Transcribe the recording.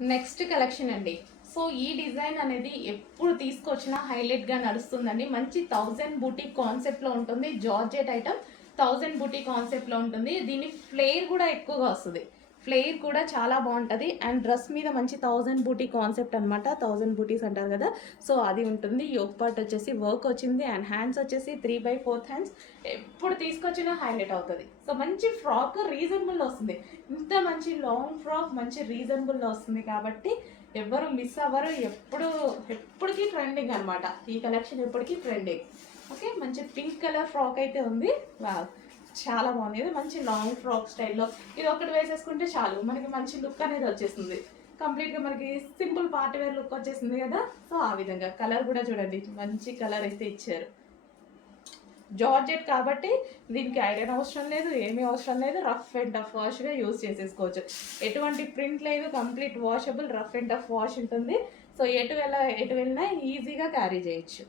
Next collection అండి. So ఈ design అనేది ఎప్పుడు తీసుకొచ్చినా హైలైట్గా నడుస్తుందండి. మంచి 1000 బూటీ కాన్సెప్ట్లో ఉంటుంది. జార్జెట్ ఐటమ్ 1000 బూటీ కాన్సెప్ట్లో ఉంటుంది. దీని ఫ్లేర్ కూడా ఎక్కువగా వస్తుంది. ఫ్లేర్ కూడా చాలా బాగుంటుంది. అండ్ డ్రెస్ మీద మంచి 1000 బూటీ కాన్సెప్ట్ అనమాట. 1000 బూటీస్ అంటారు కదా, సో అది ఉంటుంది. యోగ్ పార్ట్ వచ్చేసి వర్క్ వచ్చింది అండ్ హ్యాండ్స్ వచ్చేసి 3/4 హ్యాండ్స్. ఎప్పుడు తీసుకొచ్చినా హైలైట్ అవుతుంది. సో మంచి ఫ్రాక్ రీజనబుల్లో వస్తుంది. ఇంత మంచి లాంగ్ ఫ్రాక్ మంచి రీజనబుల్లో వస్తుంది కాబట్టి ఎవరు మిస్ అవ్వరు. ఎప్పటికీ ట్రెండింగ్ అనమాట. ఈ కలెక్షన్ ఎప్పటికీ ట్రెండింగ్. ఓకే, మంచి పింక్ కలర్ ఫ్రాక్ అయితే ఉంది. వావ్, చాలా బాగుంది. ఇది మంచి లాంగ్ ఫ్రాక్ స్టైల్లో ఇది ఒకటి వేసేసుకుంటే చాలు, మనకి మంచి లుక్ అనేది వచ్చేస్తుంది. కంప్లీట్గా మనకి సింపుల్ పార్టీ వేర్ లుక్ వచ్చేసింది కదా. సో ఆ విధంగా కలర్ కూడా చూడండి, మంచి కలర్ అయితే ఇచ్చారు. జార్జెట్ కాబట్టి దీనికి ఐరన్ అవసరం లేదు, ఏమీ అవసరం లేదు. రఫ్ అండ్ టఫ్ వాష్గా యూజ్ చేసేసుకోవచ్చు. ఎటువంటి ప్రింట్ లేదు, complete washable rough and tough wash ఉంటుంది. సో ఎటు వెళ్ళినా ఈజీగా క్యారీ చేయొచ్చు.